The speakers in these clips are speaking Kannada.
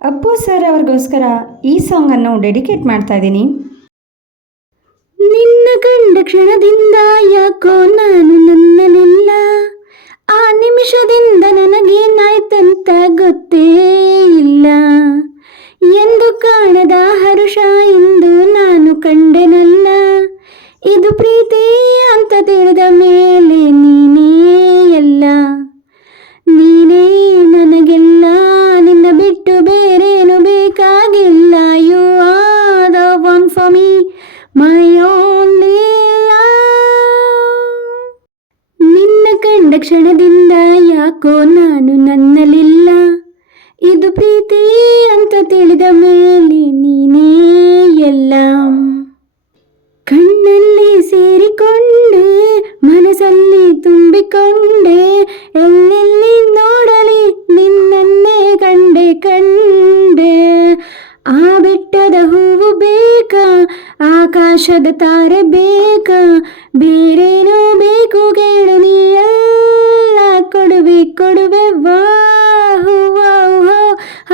ಅಪ್ಪು ಸರ್ ಅವ್ರಿಗೋಸ್ಕರ ಈ ಸಾಂಗನ್ನು ಡೆಡಿಕೇಟ್ ಮಾಡ್ತಾ ಇದ್ದೀನಿ. ನಿನ್ನ ಕಂಡ ಕ್ಷಣದಿಂದ ಯಾಕೋ ನಾನು ನನ್ನಲಿಲ್ಲ ಆ ನಿಮಿಷದಿಂದ ನನಗೇನಾಯ್ತಂತ ಗೊತ್ತೇ ಇಲ್ಲ. ಎಂದು ಕಾಣದ ಹರುಷ ಇಂದು ನಾನು ಕಂಡೆನಲ್ಲ. ಇದು ಪ್ರೀತಿ ಅಂತ ತಿಳಿದ ಮೇಲೆ ಕಂಡ ಕ್ಷಣದಿಂದ ಯಾಕೋ ನಾನು ನನ್ನಲಿಲ್ಲ ಇದು ಪ್ರೀತಿ ಅಂತ ತಿಳಿದ ಮೇಲೆ ನೀನೇ ಎಲ್ಲ. ಕಣ್ಣಲ್ಲಿ ಸೇರಿಕೊಂಡೆ, ಮನಸ್ಸಲ್ಲಿ ತುಂಬಿಕೊಂಡೆ, ಎಲ್ಲೆಲ್ಲಿ ನೋಡಲಿ ನಿನ್ನನ್ನೇ ಕಂಡೆ ಕಂಡೆ. ಆ ಬೆಟ್ಟದ ಹೂವು ಬೇಕಾ? ಆಕಾಶದ ತಾರೆ ಬೇಕಾ? ಬೇರೇನೋ ಕೊಡುವೆ ವಾಹು ವಾಹು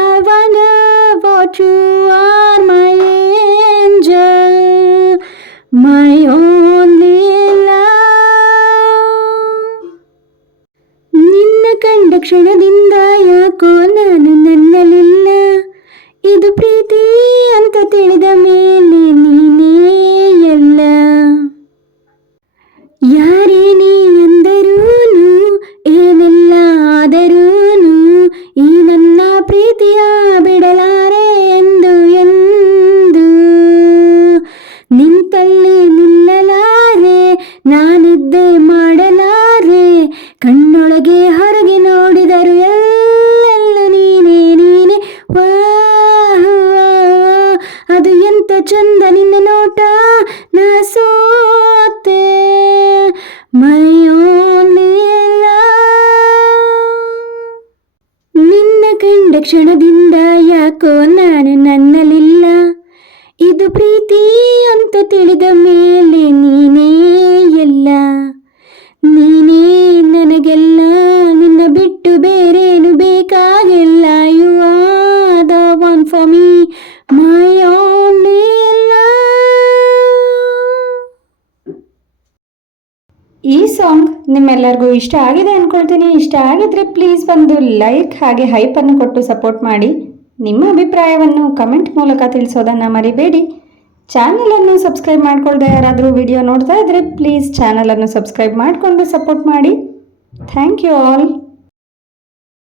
I wonder what you are my angel my only love ನಿನ್ನ ಕಂಡ ಕ್ಷಣದಿಂದ ಯಾಕೋ ನಾನಿದ್ದೆ ಮಾಡಲಾರೆ ಕಣ್ಣೊಳಗೆ ಹೊರಗೆ ನೋಡಿದರು ಎಲ್ಲೆಲ್ಲ ನೀನೇ ನೀನೆ. ವಾಹ್, ಅದು ಎಂತ ಚಂದ ನಿನ್ನ ನೋಟ? ನಾ ಸೋತೆ. ಮೈ ಓನ್ಲಿ ನಿನ್ನ ಕಂಡ ಕ್ಷಣದಿಂದ ಯಾಕೋ ನಾನು ನನ್ನಲಿಲ್ಲ ಇದು ಪ್ರೀತಿ ಅಂತ ತಿಳಿದ ಮೇಲೆ ಈ ಸಾಂಗ್ ನಿಮ್ಮೆಲ್ಲರಿಗೂ ಇಷ್ಟ ಆಗಿದೆ ಅಂದ್ಕೊಳ್ತೀನಿ ಇಷ್ಟ ಆಗಿದ್ರೆ ಪ್ಲೀಸ್ ಒಂದು ಲೈಕ್ ಹಾಗೆ ಹೈಪನ್ನು ಕೊಟ್ಟು ಸಪೋರ್ಟ್ ಮಾಡಿ. ನಿಮ್ಮ ಅಭಿಪ್ರಾಯವನ್ನು ಕಮೆಂಟ್ ಮೂಲಕ ತಿಳಿಸೋದನ್ನು ಮರಿಬೇಡಿ. ಚಾನಲನ್ನು ಸಬ್ಸ್ಕ್ರೈಬ್ ಮಾಡ್ಕೊಳ್ದೆ ಯಾರಾದರೂ ವಿಡಿಯೋ ನೋಡ್ತಾ ಇದ್ದರೆ ಪ್ಲೀಸ್ ಚಾನಲನ್ನು ಸಬ್ಸ್ಕ್ರೈಬ್ ಮಾಡಿಕೊಂಡು ಸಪೋರ್ಟ್ ಮಾಡಿ. Thank you all